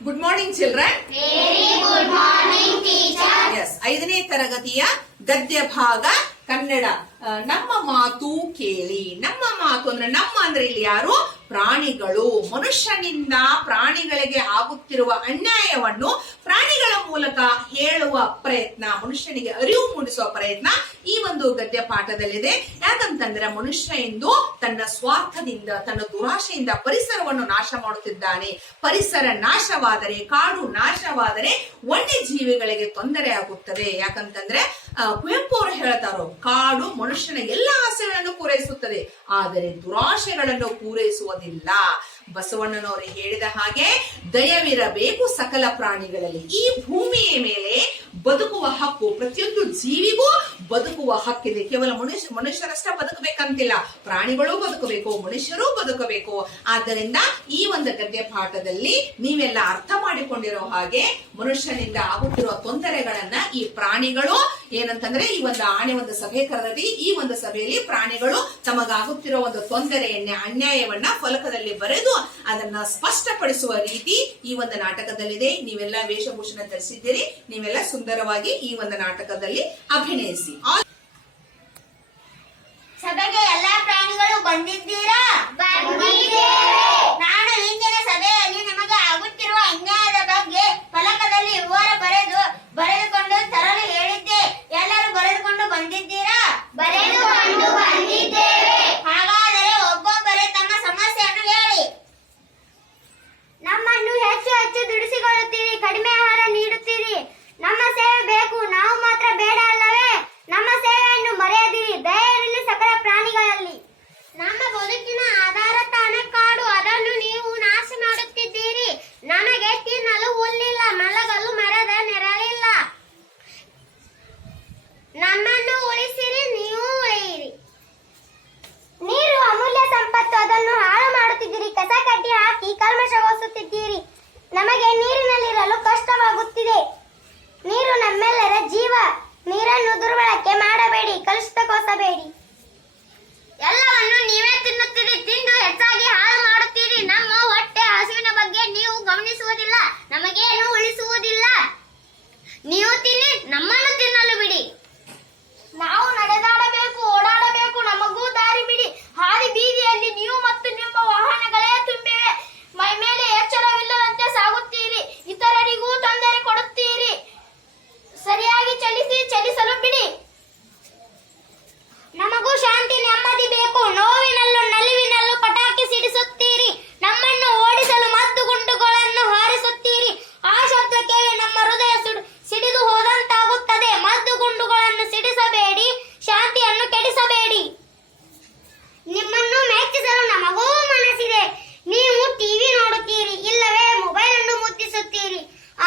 Good morning, children. Very good morning, teacher. Yes, 5ನೇ ತರಗತಿಯ ಗದ್ಯ ಭಾಗ ಕನ್ನಡ. ನಮ್ಮ ಮಾತು ಕೇಳಿ. ನಮ್ಮ ಮಾತು ಅಂದ್ರೆ ಇಲ್ಲಿ ಯಾರು? ಪ್ರಾಣಿಗಳು. ಮನುಷ್ಯನಿಂದ ಪ್ರಾಣಿಗಳಿಗೆ ಆಗುತ್ತಿರುವ ಅನ್ಯಾಯವನ್ನು ಪ್ರಾಣಿಗಳ ಮೂಲಕ ಹೇಳುವ ಪ್ರಯತ್ನ, ಮನುಷ್ಯನಿಗೆ ಅರಿವು ಮೂಡಿಸುವ ಪ್ರಯತ್ನ ಈ ಒಂದು ಗದ್ಯ ಪಾಠದಲ್ಲಿದೆ. ಯಾಕಂತಂದ್ರೆ ಮನುಷ್ಯ ಎಂದು ತನ್ನ ಸ್ವಾರ್ಥದಿಂದ, ತನ್ನ ದುರಾಶೆಯಿಂದ ಪರಿಸರವನ್ನು ನಾಶ ಮಾಡುತ್ತಿದ್ದಾನೆ. ಪರಿಸರ ನಾಶವಾದರೆ, ಕಾಡು ನಾಶವಾದರೆ ವನ್ಯ ಜೀವಿಗಳಿಗೆ ತೊಂದರೆ ಆಗುತ್ತದೆ. ಯಾಕಂತಂದ್ರೆ ಕುವೆಂಪು ಅವರು ಹೇಳ್ತಾರೋ, ಕಾಡು ಮನುಷ್ಯನ ಎಲ್ಲ ಆಸೆಗಳನ್ನು ಪೂರೈಸುತ್ತದೆ, ಆದರೆ ದುರಾಶೆಗಳನ್ನು ಪೂರೈಸುವುದಿಲ್ಲ. ಬಸವಣ್ಣನವರು ಹೇಳಿದ ಹಾಗೆ ದಯವಿರಬೇಕು ಸಕಲ ಪ್ರಾಣಿಗಳಲ್ಲಿ. ಈ ಭೂಮಿಯ ಮೇಲೆ ಬದುಕುವ ಹಕ್ಕು ಪ್ರತಿಯೊಂದು ಜೀವಿಗೂ ಬದುಕುವ ಹಕ್ಕಿದೆ. ಕೇವಲ ಮನುಷ್ಯರಷ್ಟೇ ಬದುಕಬೇಕಂತಿಲ್ಲ, ಪ್ರಾಣಿಗಳು ಬದುಕಬೇಕು, ಮನುಷ್ಯರು ಬದುಕಬೇಕು. ಆದ್ದರಿಂದ ಈ ಒಂದು ಗದ್ಯ ಪಾಠದಲ್ಲಿ ನೀವೆಲ್ಲ ಅರ್ಥ ಮಾಡಿಕೊಂಡಿರೋ ಹಾಗೆ ಮನುಷ್ಯನಿಂದ ಆಗುತ್ತಿರುವ ತೊಂದರೆಗಳನ್ನ ಈ ಪ್ರಾಣಿಗಳು ಏನಂತಂದ್ರೆ ಈ ಒಂದು ಆಣೆ ಒಂದು ಸಭೆ ಕರೆದಿ, ಈ ಒಂದು ಸಭೆಯಲ್ಲಿ ಪ್ರಾಣಿಗಳು ತಮಗಾಗುತ್ತಿರೋ ಒಂದು ತೊಂದರೆಯನ್ನ, ಅನ್ಯಾಯವನ್ನ ಫಲಕದಲ್ಲಿ ಬರೆದು ಅದನ್ನ ಸ್ಪಷ್ಟಪಡಿಸುವ ರೀತಿ ಈ ಒಂದು ನಾಟಕದಲ್ಲಿದೆ. ನೀವೆಲ್ಲ ವೇಷಭೂಷಣ ಧರಿಸಿದ್ದೀರಿ, ನೀವೆಲ್ಲ ಸುಂದರವಾಗಿ ಈ ಒಂದು ನಾಟಕದಲ್ಲಿ ಅಭಿನಯಿಸಿ. ಸಭೆಗೆ ಎಲ್ಲಾ ಪ್ರಾಣಿಗಳು ಬಂದಿದ್ದೀರಾ? ನಾನು ಇಂದಿನ ಸಭೆಯಲ್ಲಿ ನಮಗೆ ಆಗುತ್ತಿರುವ ಅನ್ಯಾಯದ ಬಗ್ಗೆ ಫಲಕದಲ್ಲಿ ವಿವರ ಬರೆದುಕೊಂಡು ತರಲು ಹೇಳಿದ್ದೆ. ಎಲ್ಲರೂ ಬರೆದುಕೊಂಡು ಬಂದಿದ್ದೀರಾ? ಬರೆದುಕೊಂಡು ಬಂದಿದ್ದೇವೆ. ಹಾಗಾದರೆ ಒಬ್ಬೊಬ್ಬರೇ ತಮ್ಮ ಸಮಸ್ಯೆಯನ್ನು ಹೇಳಿ. ನಮ್ಮನ್ನು ಹೆಚ್ಚು ಹೆಚ್ಚು ದುಡಿಸಿಕೊಳ್ಳುತ್ತೀರಿ, ಕಡಿಮೆ ಆಹಾರ ನೀಡುತ್ತೀರಿ. ನಮ್ಮ ಸೇವೆ ಬೇಕು, ನಾವು ಮಾತ್ರ ಬೇಡ ಅಲ್ಲವೇ? ನಮ್ಮ ಸೇವೆಯನ್ನು ಮರೆಯದಿರಿ, ದಯ ಇರಲಿ ಸಕಲ ಪ್ರಾಣಿಗಳಲ್ಲಿ. ನಮ್ಮ ಬದುಕಿನ ಆಧಾರ ತಾಣ ಕಾಡು, ಅದನ್ನು ನೀವು ನಾಶ ಮಾಡುತ್ತಿದ್ದೀರಿ. ನಮಗೆ ತಿನ್ನಲು ಹುಲ್ಲಿಲ್ಲ, ಮಲಗಲು ಮರದ ನೆರಳಿಲ್ಲ. ನಮ್ಮನ್ನು ಉಳಿಸಿರಿ, ನೀವು ಉಳಿಯಿರಿ. ನೀರು ಅಮೂಲ್ಯ ಸಂಪತ್ತು, ಅದನ್ನು ಹಾಳು ಮಾಡುತ್ತಿದ್ದೀರಿ. ಕಸ ಕಡ್ಡಿ ಹಾಕಿ ಕಲ್ಮಶಗೊಳಿಸುತ್ತಿದ್ದೀರಿ. ನಮಗೆ ನೀರಿನಲ್ಲಿರಲು ಕಷ್ಟವಾಗುತ್ತಿದೆ. ನೀರು ನಮ್ಮೆಲ್ಲರ ಜೀವ. ನೀರನ್ನು ದುರ್ಬಳಕೆ ಮಾಡಬೇಡಿ, ಕಲುಷಿತಗೊಳಿಸಬೇಡಿ. ಎಲ್ಲವನ್ನು ನೀವೇ ತಿನ್ನುತ್ತೀರಿ, ತಿಂದು ಹೆಚ್ಚಾಗಿ ಹಾಳು ಮಾಡುತ್ತೀರಿ. ನಮ್ಮ ಹೊಟ್ಟೆ ಹಸುವಿನ ಬಗ್ಗೆ ನೀವು ಗಮನಿಸುವುದಿಲ್ಲ, ನಮಗೇನು ಉಳಿಸುವುದಿಲ್ಲ. ನೀವು ತಿನ್ನಿ, ನಮ್ಮನ್ನು ತಿನ್ನಲು ಬಿಡಿ. ನಾವು ನಡೆದಾಡಬೇಕು, ಓಡಾಡಬೇಕು, ನಮಗೂ ದಾರಿ ಬಿಡಿ. ಹಾದಿ ಬೀದಿಯಲ್ಲಿ ನೀವು ಮತ್ತು ನಿಮ್ಮ ವಾಹನಗಳೇ ತುಂಬಿವೆ. ಮೈ ಮೇಲೆ ಎಚ್ಚರವಿಲ್ಲದಂತೆ ಸಾಗುತ್ತೀರಿ, ಇತರರಿಗೂ ತೊಂದರೆ ಕೊಡುತ್ತೀರಿ. ಸರಿಯಾಗಿ ಚಲಿಸಲು ಬಿಡಿ. ನಮಗೂ ಶಾಂತಿ ನೆಮ್ಮದಿ ಬೇಕು. ನೋವಿನಲ್ಲೂ ನಲಿವಿನಲ್ಲೂ ಪಟಾಕಿ ಸಿಡಿಸುತ್ತೀರಿ. ನಮ್ಮನ್ನು ಓಡಿಸಲು ಮದ್ದು ಗುಂಡುಗಳನ್ನು ಹಾರಿಸುತ್ತೀರಿ. ಆ ಶಬ್ದ ಕೇಳಿ ನಮ್ಮ ಹೃದಯ ಸಿಡಿದು ಹೋದಂತಾಗುತ್ತದೆ. ಮದ್ದು ಗುಂಡುಗಳನ್ನು ಸಿಡಿಸಬೇಡಿ, ಶಾಂತಿಯನ್ನು ಕೆಡಿಸಬೇಡಿ. ನಿಮ್ಮನ್ನು ಮೆಚ್ಚಿಸಲು ನಮಗೂ ಮನಸ್ಸಿದೆ. ನೀವು ಟಿವಿ ನೋಡುತ್ತೀರಿ, ಇಲ್ಲವೇ ಮೊಬೈಲ್ ಅನ್ನು ಮುದ್ದಿಸುತ್ತೀರಿ,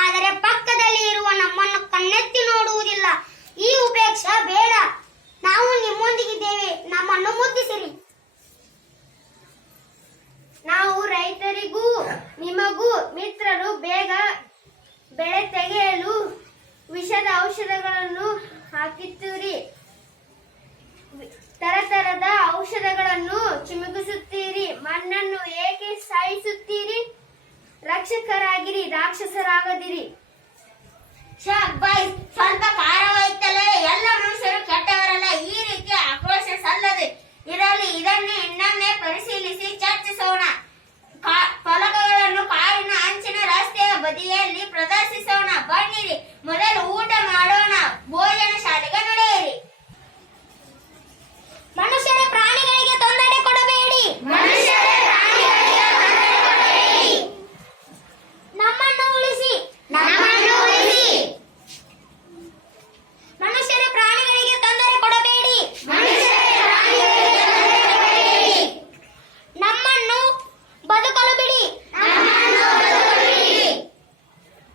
ಆದರೆ ಪಕ್ಕದಲ್ಲಿ ಇರುವ ನಮ್ಮನ್ನು ಕಣ್ಣೆತ್ತಿ ನೋಡುವುದಿಲ್ಲ. ಈ ಉಪೇಕ್ಷೆ ಬೇಡ. ನಾವು ನಿಮ್ಮೊಂದಿಗಿದ್ದೇವೆ, ನಮ್ಮನ್ನು ಮುದ್ದಿಸಿರಿ. ನಾವು ರೈತರಿಗೂ ನಿಮಗೂ ಮಿತ್ರರು. ಬೇಗ ಬೆಳೆ ತೆಗೆಯಲು ವಿಷದ ಔಷಧಗಳನ್ನು ಹಾಕುತ್ತೀರಿ. ತರತರದ ಔಷಧಗಳನ್ನು ಚಿಮುಕಿಸುತ್ತೀರಿ. ಮಣ್ಣನ್ನು ಏಕೆ ಸಾಯಿಸುತ್ತೀರಿ? ರಕ್ಷಕರಾಗಿರಿ, ರಾಕ್ಷಸರಾಗದಿರಿ. ಶಾಬಾಯ್, ಸ್ವಲ್ಪ ಖಾರವಾಯ್ತಲ್ಲ. ಎಲ್ಲ ಮನುಷ್ಯರು ಕೆಟ್ಟವರಲ್ಲ. ಈ ರೀತಿ ಆಕ್ರೋಶ ಸಲ್ಲದೆ ಇರಲಿ. ಇದನ್ನು ಇನ್ನೊಮ್ಮೆ ಪರಿಶೀಲಿಸಿ ಚರ್ಚಿಸೋಣ. ಫಲಕಗಳನ್ನು ಕಾರಿನ ಅಂಚಿನ ರಸ್ತೆಯ ಬದಿಯಲ್ಲಿ ಪ್ರದರ್ಶಿಸೋಣ. ಬನ್ನಿರಿ, ಮೊದಲು ಊಟ ಮಾಡೋಣ.